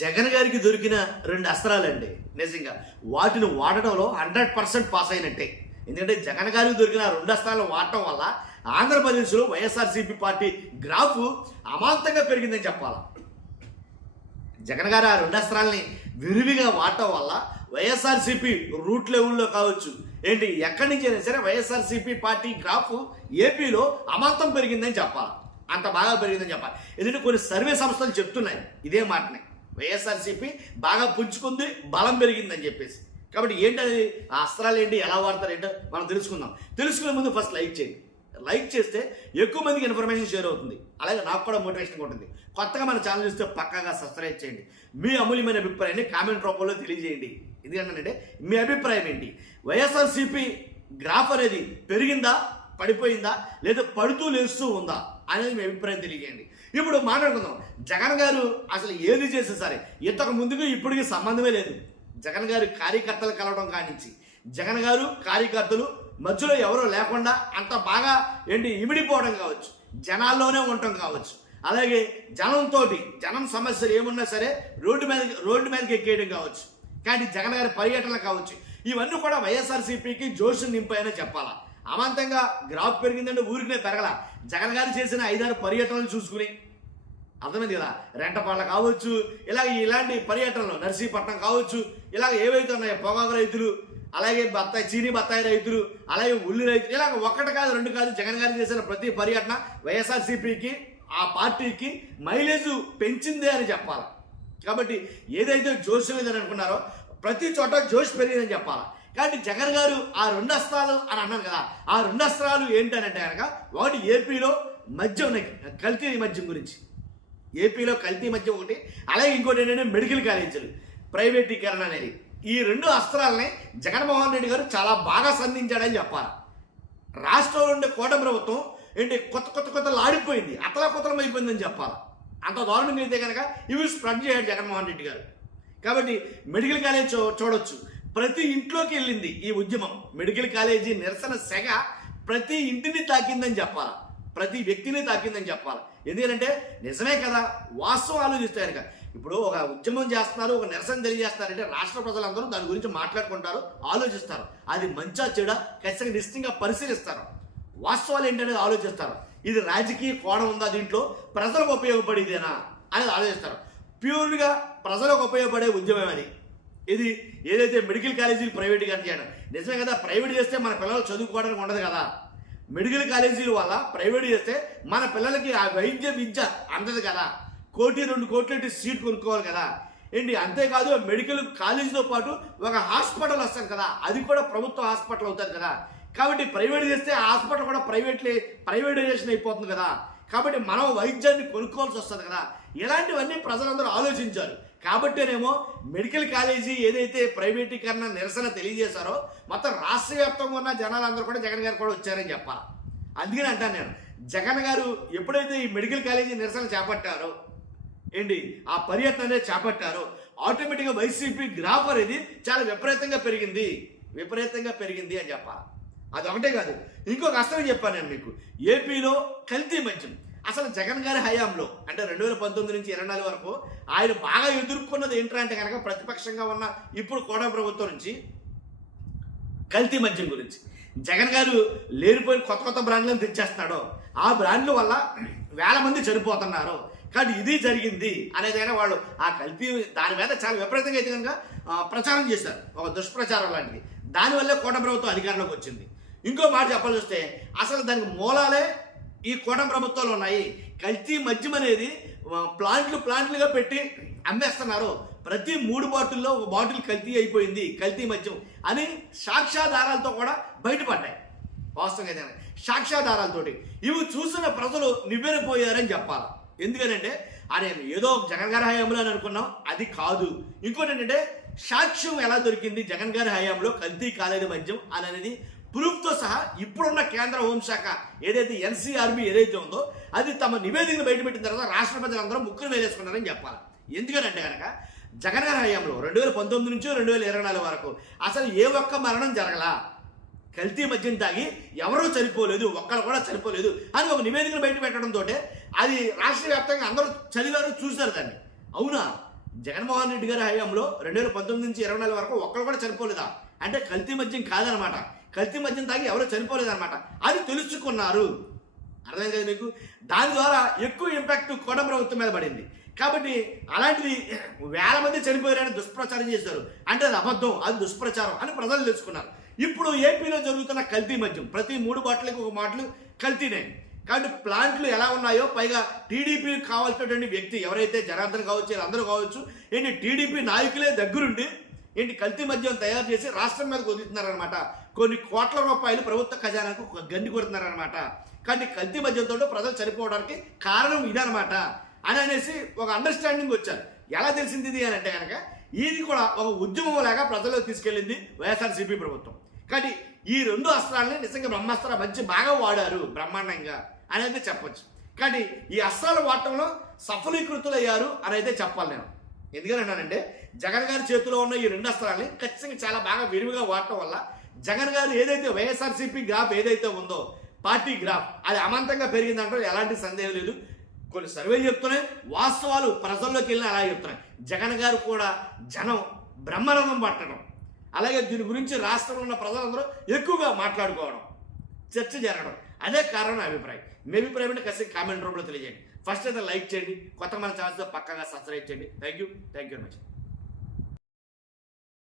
జగన్ గారికి దొరికిన 2 అస్త్రాలండి. నిజంగా వాటిని వాడటంలో 100% పాస్ అయినట్టే. ఎందుకంటే జగన్ గారికి దొరికిన 2 అస్త్రాలను వాడటం వల్ల ఆంధ్రప్రదేశ్లో వైఎస్ఆర్సీపీ పార్టీ గ్రాఫ్ అమాంతంగా పెరిగిందని చెప్పాలి. జగన్ గారు ఆ 2 అస్త్రాలని విరివిగా వాడటం వల్ల వైఎస్ఆర్సీపీ రూట్ లెవెల్లో కావచ్చు, ఏంటి ఎక్కడి నుంచి అయినా సరే వైఎస్ఆర్సీపీ పార్టీ గ్రాఫ్ ఏపీలో అమాంతం పెరిగిందని చెప్పాలి. అంత బాగా పెరిగిందని చెప్పాలి. ఎందుకంటే కొన్ని సర్వే సంస్థలు చెప్తున్నాయి ఇదే మాటనే, వైఎస్ఆర్సీపీ బాగా పుంజుకుంది, బలం పెరిగిందని చెప్పేసి. కాబట్టి ఏంటది ఆ అస్త్రాలు ఏంటి, ఎలా వాడతారు ఏంటో మనం తెలుసుకుందాం. తెలుసుకునే ముందు ఫస్ట్ లైక్ చేయండి. లైక్ చేస్తే ఎక్కువ మందికి ఇన్ఫర్మేషన్ షేర్ అవుతుంది, అలాగే నాకు కూడా మోటివేషన్ ఉంటుంది. కొత్తగా మన ఛానల్ చూస్తే పక్కాగా సబ్స్క్రైబ్ చేయండి. మీ అమూల్యమైన అభిప్రాయాన్ని కామెంట్ రూపంలో తెలియజేయండి. ఎందుకంటే మీ అభిప్రాయం ఏంటి, వైఎస్ఆర్సీపీ గ్రాఫ్ అనేది పెరిగిందా, పడిపోయిందా, లేదా పడుతూ లేస్తూ ఉందా అనేది మీ అభిప్రాయం తెలియజేయండి. ఇప్పుడు మాట్లాడుకుందాం. జగన్ గారు అసలు ఏది చేస్తే సరే ఇంతకు ముందుకు ఇప్పటికి సంబంధమే లేదు. జగన్ గారు కార్యకర్తలు కలవడం కానించి, జగన్ గారు కార్యకర్తలు మధ్యలో ఎవరో లేకుండా అంత బాగా ఇమిడిపోవడం కావచ్చు, జనాల్లోనే ఉండటం కావచ్చు, అలాగే జనం సమస్యలు ఏమున్నా సరే రోడ్డు మీదకి ఎక్కేయడం కావచ్చు, కానీ జగన్ గారి పర్యటనలు కావచ్చు, ఇవన్నీ కూడా వైఎస్ఆర్సీపీకి జోష్ నింపాయనే చెప్పాలా. అమాంతంగా గ్రాఫ్ పెరిగిందంటే ఊరికనే పెరగల. జగన్ గారు చేసిన 5-6 పర్యటనలు చూసుకుని అర్థమైంది కదా. రెంటపాళ్ళ కావచ్చు, ఇలాంటి పర్యటనలు, నర్సీపట్నం కావచ్చు, ఇలాగ ఏవైతే ఉన్నాయో పొగాకు రైతులు, అలాగే చీనీ బత్తాయి రైతులు, అలాగే ఉల్లి రైతులు, ఇలాగ 1 కాదు 2 కాదు జగన్ గారు చేసిన ప్రతి పర్యటన వైఎస్ఆర్సీపీకి, ఆ పార్టీకి మైలేజ్ పెంచిందే అని చెప్పాలి. కాబట్టి ఏదైతే జోష్ లేదని అనుకున్నారో ప్రతి చోట జోష్ పెరిగిందని చెప్పాలి. కాబట్టి జగన్ గారు ఆ 2 అస్త్రాలు అని అన్నారు కదా, ఆ 2 అస్త్రాలు ఏంటనంటే కనుక, ఒకటి ఏపీలో మద్యం, కల్తీ మద్యం గురించి, ఏపీలో కల్తీ మద్యం ఒకటి, అలాగే ఇంకోటి ఏంటంటే మెడికల్ కాలేజీలు ప్రైవేటీకరణ అనేది. ఈ 2 అస్త్రాలని జగన్మోహన్ రెడ్డి గారు చాలా బాగా సంధించాడని చెప్పాలి. రాష్ట్రంలో ఉండే కూటమి ప్రభుత్వం కొత్త లాడిపోయింది, అతలాకుతలం అయిపోయిందని చెప్పాలి. అంత దారుణంగా అయితే కనుక ఇవి స్ప్రెడ్ చేయాడు జగన్మోహన్ రెడ్డి గారు. కాబట్టి మెడికల్ కాలేజ్ చూడొచ్చు, ప్రతి ఇంట్లోకి వెళ్ళింది ఈ ఉద్యమం. మెడికల్ కాలేజీ నిరసన సెగ ప్రతి ఇంటిని తాకిందని చెప్పాలి, ప్రతి వ్యక్తిని తాకిందని చెప్పాలి. ఎందుకంటే నిజమే కదా, వాస్తవం ఆలోచిస్తే కనుక ఇప్పుడు ఒక ఉద్యమం చేస్తున్నారు, ఒక నిరసన తెలియజేస్తున్నారంటే రాష్ట్ర ప్రజలందరూ దాని గురించి మాట్లాడుకుంటారు, ఆలోచిస్తారు. అది మంచా చెడా ఖచ్చితంగా నిశ్చితంగా పరిశీలిస్తారు, వాస్తవాలు ఏంటనేది ఆలోచిస్తారు. ఇది రాజకీయ కోణం ఉందా, దీంట్లో ప్రజలకు ఉపయోగపడేదేనా అనేది ఆలోచిస్తారు. ప్యూర్గా ప్రజలకు ఉపయోగపడే ఉద్యమం అది. ఇది ఏదైతే మెడికల్ కాలేజీలు ప్రైవేట్గా చేయడం నిజమే కదా. ప్రైవేట్ చేస్తే మన పిల్లలు చదువుకోవడానికి ఉండదు కదా. మెడికల్ కాలేజీల వల్ల ప్రైవేట్ చేస్తే మన పిల్లలకి ఆ వైద్య విద్య అందదు కదా. 1-2 కోట్ల సీట్ కొనుక్కోవాలి కదా. అంతేకాదు మెడికల్ కాలేజీతో పాటు ఒక హాస్పిటల్ వస్తుంది కదా, అది కూడా ప్రభుత్వ హాస్పిటల్ అవుతుంది కదా. కాబట్టి ప్రైవేట్ చేస్తే ఆ హాస్పిటల్ కూడా ప్రైవేటైజేషన్ అయిపోతుంది కదా. కాబట్టి మనం వైద్యాన్ని కొనుక్కోవాల్సి వస్తుంది కదా. ఇలాంటివన్నీ ప్రజలందరూ ఆలోచించారు. కాబట్టేనేమో మెడికల్ కాలేజీ ఏదైతే ప్రైవేటీకరణ నిరసన తెలియజేశారో మొత్తం రాష్ట్ర వ్యాప్తంగా ఉన్న జనాలందరూ కూడా జగన్ గారు కూడా వచ్చారని చెప్పాలి. అందుకని అంటాను నేను, జగన్ గారు ఎప్పుడైతే ఈ మెడికల్ కాలేజీ నిరసన చేపట్టారో, ఆ పర్యటన అనేది చేపట్టారో, ఆటోమేటిక్గా వైసీపీ గ్రాఫ్ అనేది చాలా విపరీతంగా పెరిగింది అని చెప్పాలి. అది ఒకటే కాదు, ఇంకొక అస్త్రం చెప్పాను నేను మీకు. ఏపీలో కల్తీ మద్యం అసలు జగన్ గారి హయాంలో అంటే 2019 నుంచి 2024 వరకు ఆయన బాగా ఎదుర్కొన్నది ఏంటంటే కనుక, ప్రతిపక్షంగా ఉన్న ఇప్పుడు కూడా ప్రభుత్వం నుంచి కల్తీ మద్యం గురించి జగన్ గారు లేనిపోయి కొత్త బ్రాండ్లను తెచ్చేస్తున్నాడు. ఆ బ్రాండ్ల వల్ల వేల మంది చనిపోతున్నారు. కానీ ఇది జరిగింది అనేదైనా వాళ్ళు ఆ కల్తీ దాని మీద చాలా విపరీతంగా అయితే కనుక ప్రచారం చేశారు, ఒక దుష్ప్రచారం లాంటిది. దానివల్లే కూటమి ప్రభుత్వం అధికారంలోకి వచ్చింది. ఇంకో మాట చెప్పాల్సి వస్తే అసలు దానికి మూలాలే ఈ కూటమి ప్రభుత్వాలు ఉన్నాయి. కల్తీ మద్యం అనేది ప్లాంట్లుగా పెట్టి అమ్మేస్తున్నారు. ప్రతి 3 బాటిల్లో 1 బాటిల్ కల్తీ అయిపోయింది, కల్తీ మద్యం అని సాక్ష్యాధారాలతో కూడా బయటపడ్డాయి. వాస్తవంగా అయితే సాక్ష్యాధారాలతోటి ఇవి చూసిన ప్రజలు నివ్వెరపోయారని చెప్పాలి. ఎందుకనంటే అరే ఏదో జగన్ గారి హయాంలో అని అనుకున్నాం, అది కాదు. ఇంకోటి ఏంటంటే సాక్ష్యం ఎలా దొరికింది జగన్ గారి హయాంలో కల్తీ కాలేని మద్యం అనేది ప్రూఫ్తో సహా ఇప్పుడున్న కేంద్ర హోంశాఖ ఏదైతే ఎన్సీఆర్బీ ఏదైతే ఉందో అది తమ నివేదికను బయటపెట్టిన తర్వాత రాష్ట్ర ప్రజలందరూ ముక్కును వేలేసుకున్నారని చెప్పాలి. ఎందుకనంటే కనుక జగన్ గారి హయాంలో 2019 నుంచి 2024 వరకు అసలు ఏ ఒక్క మరణం జరగలా. కల్తీ మద్యం తాగి ఎవరూ చనిపోలేదు, ఒక్కరు కూడా చనిపోలేదు అని ఒక నివేదికను బయట పెట్టడంతో అది రాష్ట్ర వ్యాప్తంగా అందరూ చదివారు, చూశారు దాన్ని. అవునా, జగన్మోహన్ రెడ్డి గారి హయాంలో 2019 నుంచి 2024 వరకు ఒక్కరు కూడా చనిపోలేదా అంటే కల్తీ మద్యం కాదనమాట. కల్తీ మద్యం తాగి ఎవరు చనిపోలేదన్నమాట. అది తెలుసుకున్నారు. అర్థం కదా మీకు? దాని ద్వారా ఎక్కువ ఇంపాక్ట్ కోట ప్రభుత్వం మీద పడింది. కాబట్టి అలాంటిది వేల మంది చనిపోయారని దుష్ప్రచారం చేశారు. అంటే అది అబద్ధం, అది దుష్ప్రచారం అని ప్రజలు తెలుసుకున్నారు. ఇప్పుడు ఏపీలో జరుగుతున్న కల్తీ మద్యం ప్రతి 3 బాటిల్కి 1 బాటిల్ కల్తీనే. కాబట్టి ప్లాంట్లు ఎలా ఉన్నాయో, పైగా టీడీపీ కావాల్సినటువంటి వ్యక్తి ఎవరైతే జనార్దన్ కావచ్చు, అందరూ కావచ్చు, ఏంటి టీడీపీ నాయకులే దగ్గరుండి ఏంటి కల్తీ మద్యం తయారు చేసి రాష్ట్రం మీద వదులుతున్నారనమాట. కొన్ని కోట్ల రూపాయలు ప్రభుత్వ ఖజానాకు గండి కొడుతున్నారనమాట. కాబట్టి కల్తీ మద్యంతో ప్రజలు చనిపోవడానికి కారణం ఇదనమాట అని అనేసి ఒక అండర్స్టాండింగ్ వచ్చారు. ఎలా తెలిసింది ఇది అని అంటే కనుక ఇది కూడా ఒక ఉద్యమం లాగా ప్రజల్లో తీసుకెళ్ళింది వైఎస్ఆర్సీపీ ప్రభుత్వం. కాబట్టి ఈ 2 అస్త్రాలని నిజంగా బ్రహ్మాస్త్ర మంచి బాగా వాడారు బ్రహ్మాండంగా అని అయితే చెప్పొచ్చు. కానీ ఈ అస్త్రాలు వాడటంలో సఫలీకృతులయ్యారు అని అయితే చెప్పాలి నేను. ఎందుకని అన్నానంటే జగన్ గారి చేతిలో ఉన్న ఈ 2 అస్త్రాలని ఖచ్చితంగా చాలా బాగా విరివిగా వాడటం వల్ల జగన్ గారు ఏదైతే వైఎస్ఆర్సీపీ గ్రాఫ్ ఏదైతే ఉందో పార్టీ గ్రాఫ్ అది అమాంతంగా పెరిగిందంటే ఎలాంటి సందేహం లేదు. కొన్ని సర్వేలు చెప్తున్నాయి, వాస్తవాలు ప్రజల్లోకి వెళ్ళిన అలా చెప్తున్నాయి. జగన్ గారు కూడా జనం బ్రహ్మరథం పట్టడం, అలాగే దీని గురించి రాష్ట్రంలో ఉన్న ప్రజలందరూ ఎక్కువగా మాట్లాడుకోవడం, చర్చ జరగడం అదే కారణం అభిప్రాయం. మీ అభిప్రాయం అంటే ఖచ్చితంగా కామెంట్ రూపంలో తెలియజేయండి. ఫస్ట్ అయితే లైక్ చేయండి, కొత్త మన ఛానల్తో పక్కగా సబ్స్క్రైబ్ చేయండి. Thank you very much.